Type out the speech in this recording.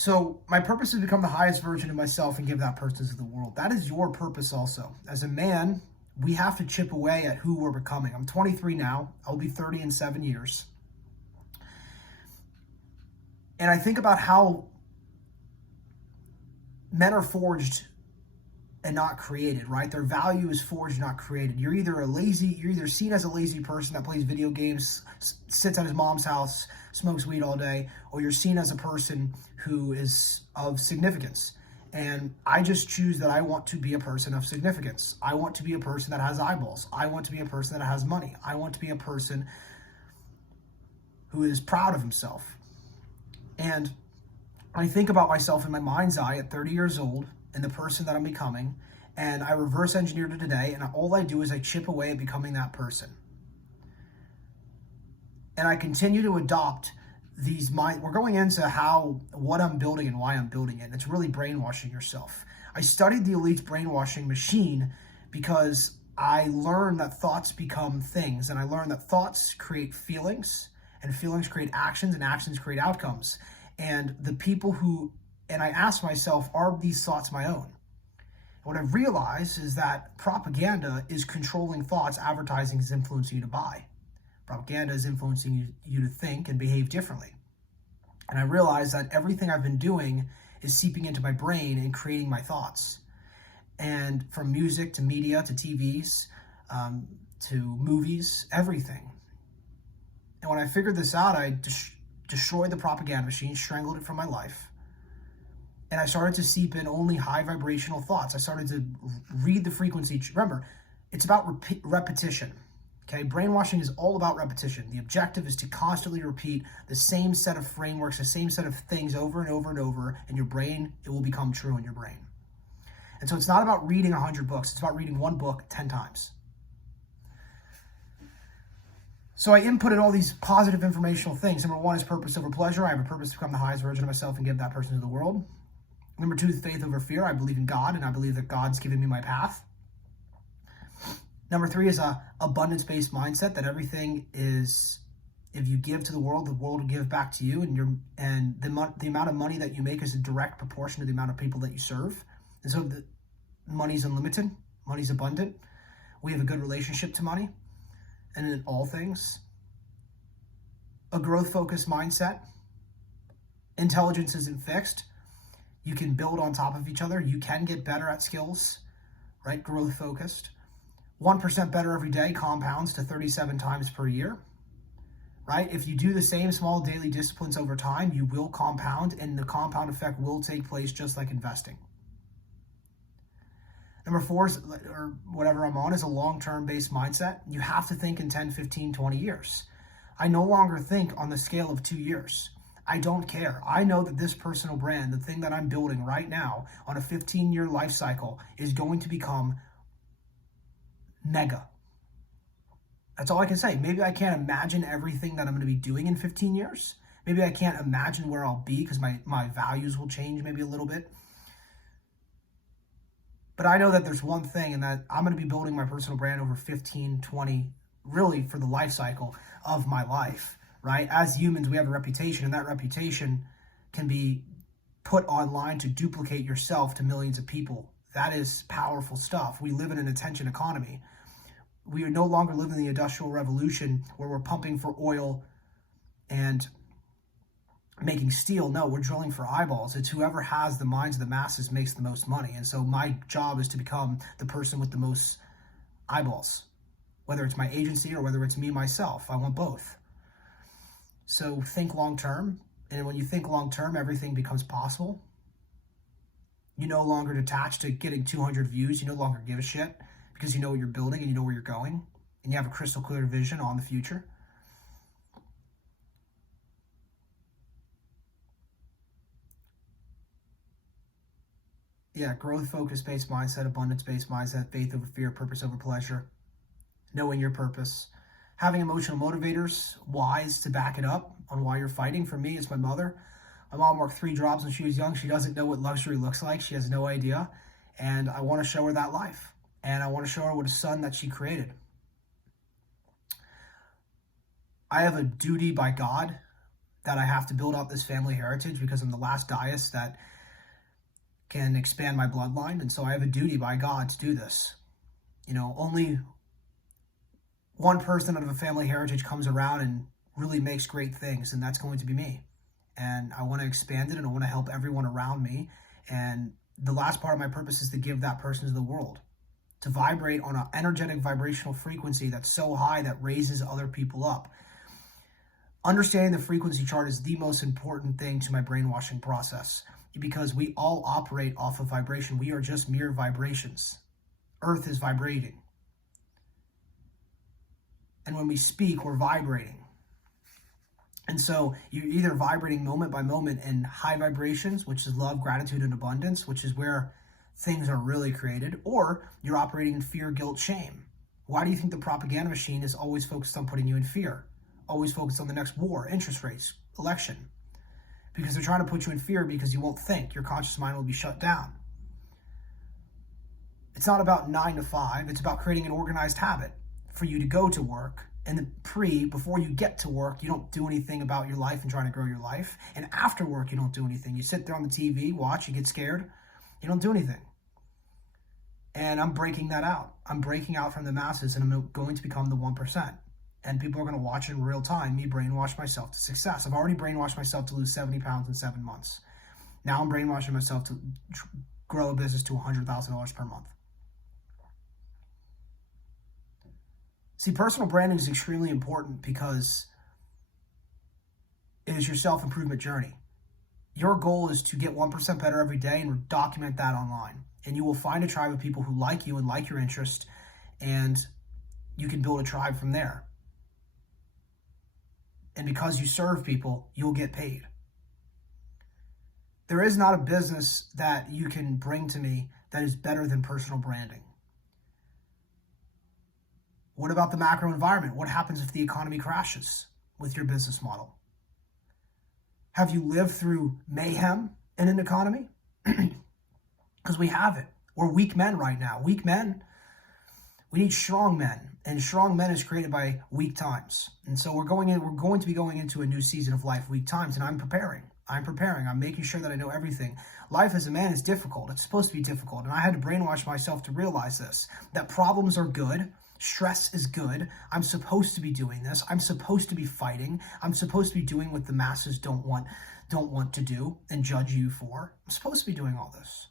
So my purpose is to become the highest version of myself and give that person to the world. That is your purpose also. As a man, we have to chip away at who we're becoming. I'm 23 now. I'll be 30 in 7 years. And I think about how men are forged and not created, right? Their value is forged, not created. You're either seen as a lazy person that plays video games, sits at his mom's house, smokes weed all day, or you're seen as a person who is of significance. And I just choose that I want to be a person of significance. I want to be a person that has eyeballs. I want to be a person that has money. I want to be a person who is proud of himself. And I think about myself in my mind's eye at 30 years old and the person that I'm becoming, and I reverse engineer to today, and all I do is I chip away at becoming that person. And I continue to adopt these we're going into what I'm building and why I'm building it. And it's really brainwashing yourself. I studied the elite's brainwashing machine because I learned that thoughts become things, and I learned that thoughts create feelings, and feelings create actions, and actions create outcomes. And I asked myself, are these thoughts my own? What I've realized is that propaganda is controlling thoughts, advertising is influencing you to buy. Propaganda is influencing you to think and behave differently. And I realized that everything I've been doing is seeping into my brain and creating my thoughts. And from music to media to TVs to movies, everything. And when I figured this out, I destroyed the propaganda machine, strangled it from my life. And I started to seep in only high vibrational thoughts. I started to read the frequency. Remember, it's about repetition. Okay, brainwashing is all about repetition. The objective is to constantly repeat the same set of frameworks, the same set of things over and over and over, and your brain, it will become true in your brain. And so it's not about reading 100 books. It's about reading one book 10 times. So I inputted all these positive informational things. Number one is purpose over pleasure. I have a purpose to become the highest version of myself and give that person to the world. Number two is faith over fear. I believe in God, and I believe that God's given me my path. Number three is a abundance-based mindset, that everything is, if you give to the world will give back to you, and the amount of money that you make is a direct proportion to the amount of people that you serve. And so the money's unlimited, money's abundant. We have a good relationship to money, and in all things. A growth-focused mindset. Intelligence isn't fixed. You can build on top of each other. You can get better at skills, right? Growth-focused. 1% better every day compounds to 37 times per year, right? If you do the same small daily disciplines over time, you will compound, and the compound effect will take place just like investing. Number four is, or whatever I'm on, is a long-term based mindset. You have to think in 10, 15, 20 years. I no longer think on the scale of 2 years. I don't care. I know that this personal brand, the thing that I'm building right now on a 15-year life cycle, is going to become mega. That's all I can say. Maybe I can't imagine everything that I'm going to be doing in 15 years. Maybe I can't imagine where I'll be because my values will change maybe a little bit. But I know that there's one thing, and that I'm going to be building my personal brand over 15, 20, really for the life cycle of my life, right? As humans, we have a reputation, and that reputation can be put online to duplicate yourself to millions of people. That is powerful stuff. We live in an attention economy. We are no longer living in the Industrial Revolution where we're pumping for oil and making steel. No, we're drilling for eyeballs. It's whoever has the minds of the masses makes the most money. And so my job is to become the person with the most eyeballs, whether it's my agency or whether it's me, myself. I want both. So think long-term. And when you think long-term, everything becomes possible. You no longer detached to getting 200 views. You no longer give a shit because you know what you're building and you know where you're going. And you have a crystal clear vision on the future. Yeah, growth-focused based mindset, abundance-based mindset, faith over fear, purpose over pleasure, knowing your purpose, having emotional motivators, whys to back it up on why you're fighting. For me, it's my mother. My mom worked 3 jobs when she was young. She doesn't know what luxury looks like. She has no idea. And I want to show her that life. And I want to show her what a son that she created. I have a duty by God that I have to build out this family heritage because I'm the last dais that can expand my bloodline. And so I have a duty by God to do this. Only one person out of a family heritage comes around and really makes great things, and that's going to be me. And I want to expand it, and I want to help everyone around me. And the last part of my purpose is to give that person to the world, to vibrate on an energetic vibrational frequency that's so high that raises other people up. Understanding the frequency chart is the most important thing to my brainwashing process, because we all operate off of vibration. We are just mere vibrations. Earth is vibrating. And when we speak, we're vibrating. And so you're either vibrating moment by moment in high vibrations, which is love, gratitude, and abundance, which is where things are really created, or you're operating in fear, guilt, shame. Why do you think the propaganda machine is always focused on putting you in fear? Always focused on the next war, interest rates, election? Because they're trying to put you in fear because you won't think. Your conscious mind will be shut down. It's not about 9 to 5. It's about creating an organized habit for you to go to work. And before you get to work, you don't do anything about your life and trying to grow your life. And after work, you don't do anything. You sit there on the TV, watch, you get scared. You don't do anything. And I'm breaking that out. I'm breaking out from the masses, and I'm going to become the 1%. And people are going to watch in real time me brainwash myself to success. I've already brainwashed myself to lose 70 pounds in 7 months. Now I'm brainwashing myself to grow a business to $100,000 per month. See, personal branding is extremely important because it is your self-improvement journey. Your goal is to get 1% better every day and document that online. And you will find a tribe of people who like you and like your interest, and you can build a tribe from there. And because you serve people, you'll get paid. There is not a business that you can bring to me that is better than personal branding. What about the macro environment? What happens if the economy crashes with your business model? Have you lived through mayhem in an economy? Because we have it. We're weak men right now. Weak men. We need strong men. And strong men is created by weak times. And so we're going to be going into a new season of life, weak times, and I'm preparing. I'm making sure that I know everything. Life as a man is difficult. It's supposed to be difficult. And I had to brainwash myself to realize this, that problems are good. Stress is good. I'm supposed to be doing this. I'm supposed to be fighting. I'm supposed to be doing what the masses don't want to do and judge you for. I'm supposed to be doing all this.